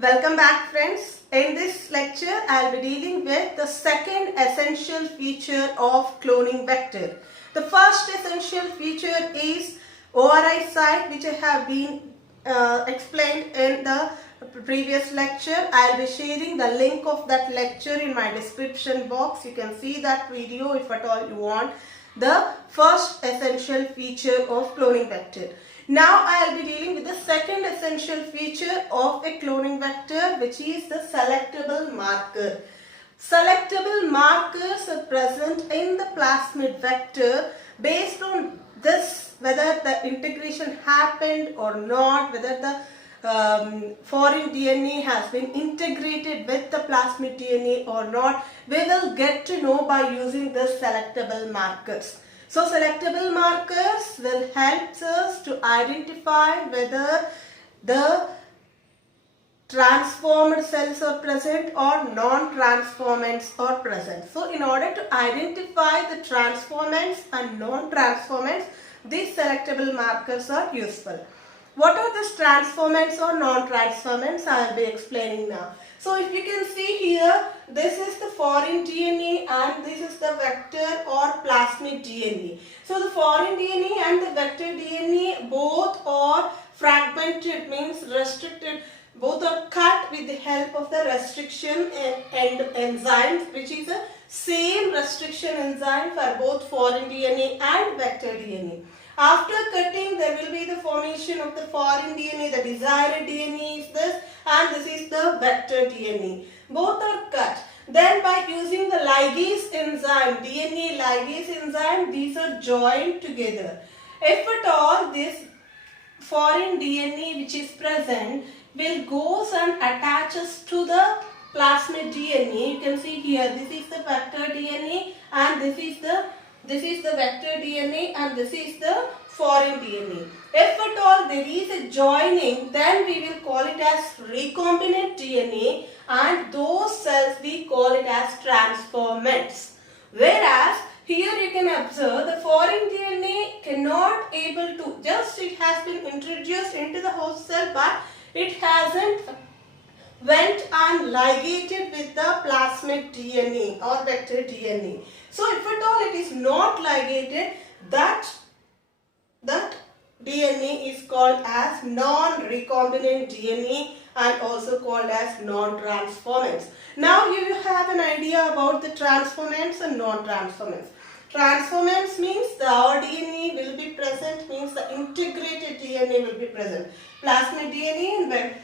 Welcome back, friends. In this lecture, I'll be dealing with the second essential feature of cloning vector. The first essential feature is ORI site, which I have been explained in the previous lecture. I'll be sharing the link of that lecture in my description box. You can see that video if at all you want. The first essential feature of cloning vector. Now I will be dealing with the second essential feature of a cloning vector, which is the selectable marker. Selectable markers are present in the plasmid vector based on this, whether the integration happened or not, whether the foreign DNA has been integrated with the plasmid DNA or not. We will get to know by using the selectable markers. So selectable markers will help us to identify whether the transformed cells are present or non-transformants are present. So in order to identify the transformants and non-transformants, these selectable markers are useful. What are these transformants or non-transformants? I will be explaining now. So if you can see here, this is the foreign DNA and this is the vector or plasmid DNA. So the foreign DNA and the vector DNA both are fragmented, means restricted. Both are cut with the help of the restriction and enzymes, which is the same restriction enzyme for both foreign DNA and vector DNA. After cutting, there will be the formation of the foreign DNA. The desired DNA is this, and this is the vector DNA. Both are cut. Then by using the ligase enzyme, DNA ligase enzyme, these are joined together. If at all this foreign DNA which is present will goes and attaches to the plasmid DNA. You can see here, this is the vector DNA and this is the vector DNA and this is the foreign DNA. If at all there is a joining, then we will call it as recombinant DNA and those cells we call it as transformants. Whereas here you can observe the foreign DNA cannot able to, just it has been introduced into the host cell but it hasn't went and ligated with the plasmid DNA or vector DNA. So if at all it is not ligated, that DNA is called as non-recombinant DNA and also called as non-transformants. Now you have an idea about the transformants and non-transformants. Transformants means the DNA will be present, means the integrated DNA will be present. Plasmid DNA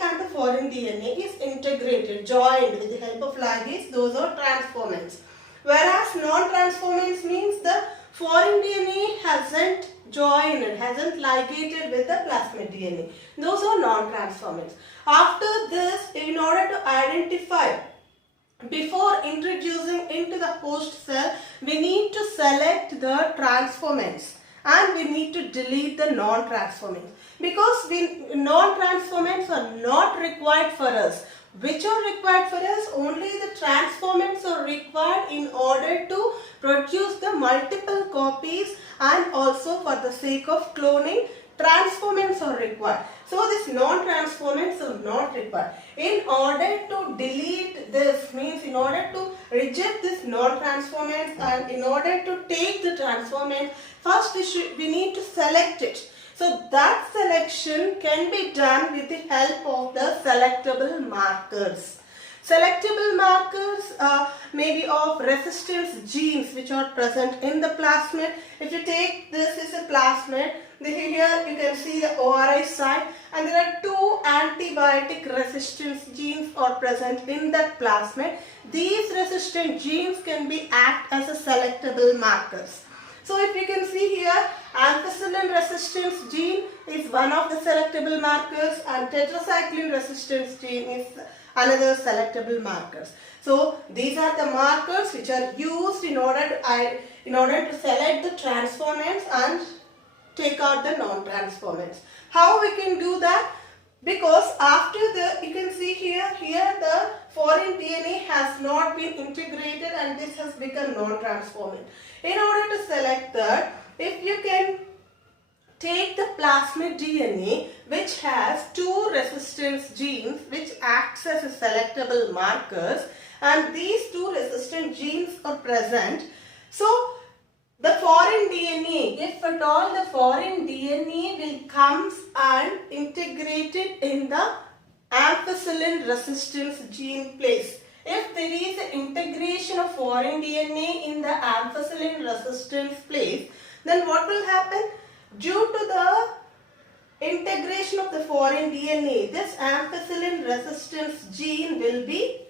and the foreign DNA is integrated, joined with the help of ligase. Those are transformants. Whereas non-transformants means the foreign DNA hasn't joined, hasn't ligated with the plasmid DNA. Those are non-transformants. After this, in order to identify, before introducing into the host cell, we need to select the transformants and we need to delete the non-transformants because non-transformants are not required for us. Which are required for us? Only the transformants are required in order to produce the multiple copies and also for the sake of cloning, transformants are required. So these non-transformants are not required. In order to delete this, means in order to reject this non-transformants and in order to take the transformant, first we need to select it. So that selection can be done with the help of the selectable markers. Selectable markers may be of resistance genes which are present in the plasmid. If you take this is a plasmid, here you can see the ORI site and there are two antibiotic resistance genes are present in that plasmid. These resistant genes can be act as a selectable markers. So if you can see here, ampicillin resistance gene is one of the selectable markers and tetracycline resistance gene is another selectable markers. So these are the markers which are used in order to select the transformants and take out the non-transformants. How we can do that? Because after you can see here the foreign DNA has not been integrated and this has become non-transformant. In order to select that, if you can take the plasmid DNA which has two resistant resistance genes which acts as a selectable markers, and these two resistant genes are present. So the foreign DNA, if at all the foreign DNA will comes and integrated in the ampicillin resistance gene place. If there is an integration of foreign DNA in the ampicillin resistance place, then what will happen? Due to the integration of the foreign DNA, this ampicillin resistance gene will be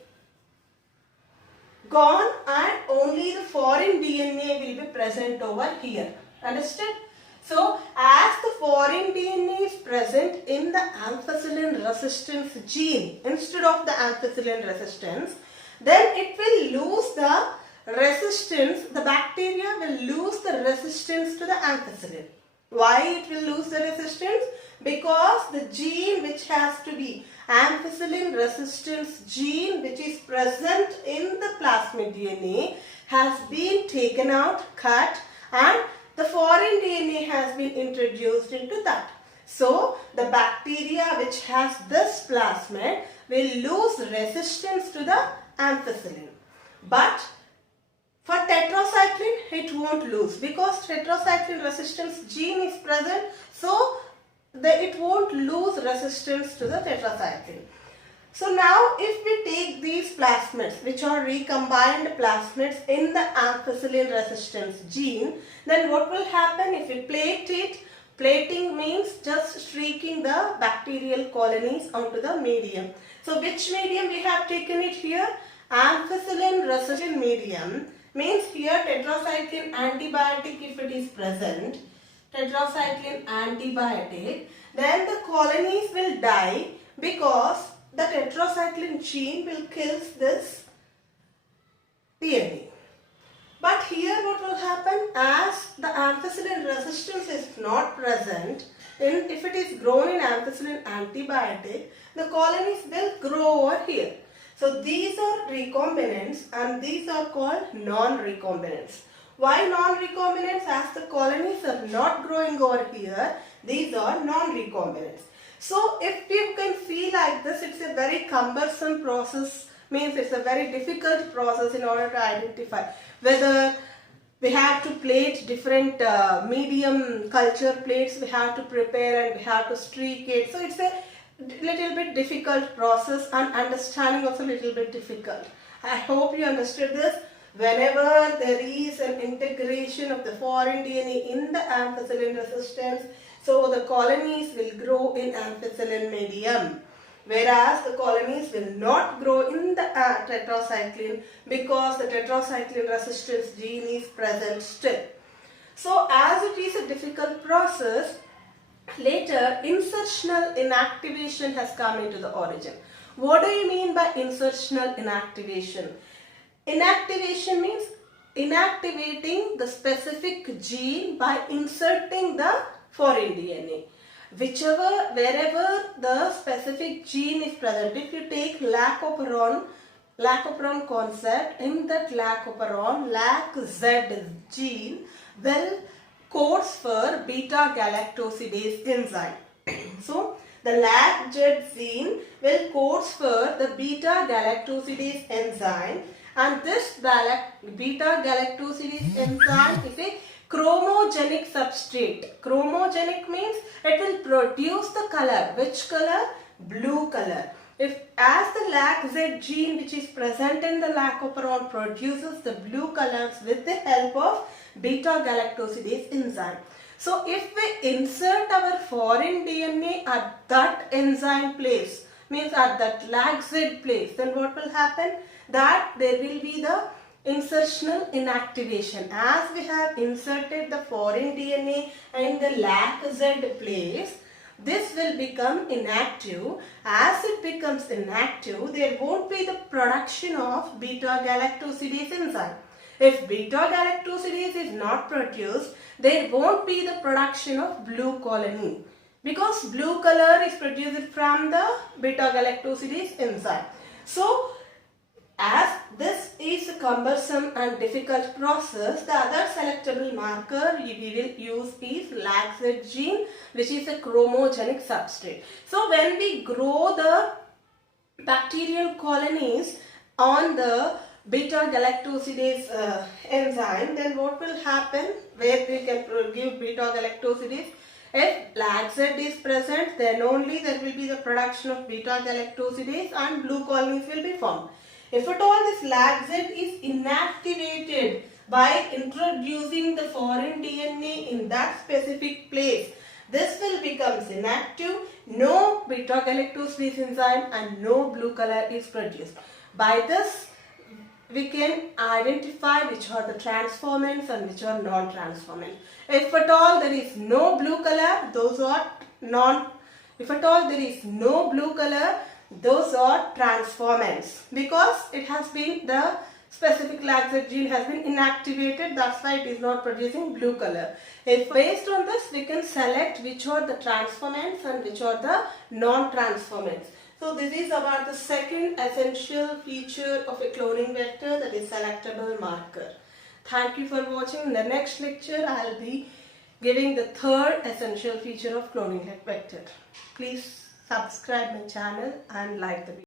gone and only the foreign DNA will be present over here. Understood? So, as the foreign DNA is present in the ampicillin resistance gene instead of the ampicillin resistance, then it will lose the resistance, the bacteria will lose the resistance to the ampicillin. Why it will lose the resistance? Because the gene which has to be ampicillin resistance gene which is present in the plasmid DNA has been taken out, cut, and the foreign DNA has been introduced into that. So, the bacteria which has this plasmid will lose resistance to the ampicillin. But for tetracycline, it won't lose because tetracycline resistance gene is present. So, it won't lose resistance to the tetracycline. So now if we take these plasmids which are recombined plasmids in the ampicillin resistance gene, then what will happen if we plate it? Plating means just streaking the bacterial colonies onto the medium. So which medium we have taken it here? Ampicillin resistant medium means here tetracycline antibiotic if it is present. Tetracycline antibiotic, then the colonies will die because the tetracycline gene will kill this DNA. But here what will happen, as the ampicillin resistance is not present, if it is grown in ampicillin antibiotic, the colonies will grow over here. So these are recombinants and these are called non-recombinants. Why non-recombinants? As the colonies are not growing over here, these are non-recombinants. So if you can see like this, it's a very cumbersome process, means it's a very difficult process in order to identify whether we have to plate different medium culture plates, we have to prepare and we have to streak it. So it's a little bit difficult process and understanding also a little bit difficult. I hope you understood this. Whenever there is an integration of the foreign DNA in the ampicillin resistance, so the colonies will grow in ampicillin medium, whereas the colonies will not grow in the tetracycline because the tetracycline resistance gene is present still. So as it is a difficult process, later insertional inactivation has come into the origin. What do you mean by insertional inactivation? Inactivation means inactivating the specific gene by inserting the foreign DNA. Wherever the specific gene is present, if you take lacoperon concept, in that lacoperon, LAC-Z gene will codes for beta-galactosidase enzyme. So, the LAC-Z gene will codes for the beta-galactosidase enzyme, and this beta-galactosidase enzyme is a chromogenic substrate. Chromogenic means it will produce the color. Which color? Blue color. As the LAC-Z gene which is present in the lacoperon produces the blue colors with the help of beta-galactosidase enzyme. So if we insert our foreign DNA at that enzyme place, means at that LAC-Z place, then what will happen? That there will be the insertional inactivation. As we have inserted the foreign DNA in the LAC-Z place, this will become inactive. As it becomes inactive, there won't be the production of beta-galactosidase enzyme. If beta-galactosidase is not produced, there won't be the production of blue colony, because blue color is produced from the beta-galactosidase enzyme. So, As this is a cumbersome and difficult process, the other selectable marker we will use is LAGZ gene, which is a chromogenic substrate. So when we grow the bacterial colonies on the beta-galactosidase enzyme, then what will happen? Where we can give beta-galactosidase? If LAGZ is present, then only there will be the production of beta-galactosidase and blue colonies will be formed. If at all this LAGZ is inactivated by introducing the foreign DNA in that specific place, this will become inactive, no beta-galactosidase enzyme and no blue color is produced. By this, we can identify which are the transformants and which are non-transformants. If at all there is no blue color, those are transformants, because it has been the specific LAGZ gene has been inactivated, that's why it is not producing blue color. If based on this, we can select which are the transformants and which are the non-transformants. So this is about the second essential feature of a cloning vector, that is selectable marker. Thank you for watching. In the next lecture, I will be giving the third essential feature of cloning vector. Please subscribe my channel and like the video.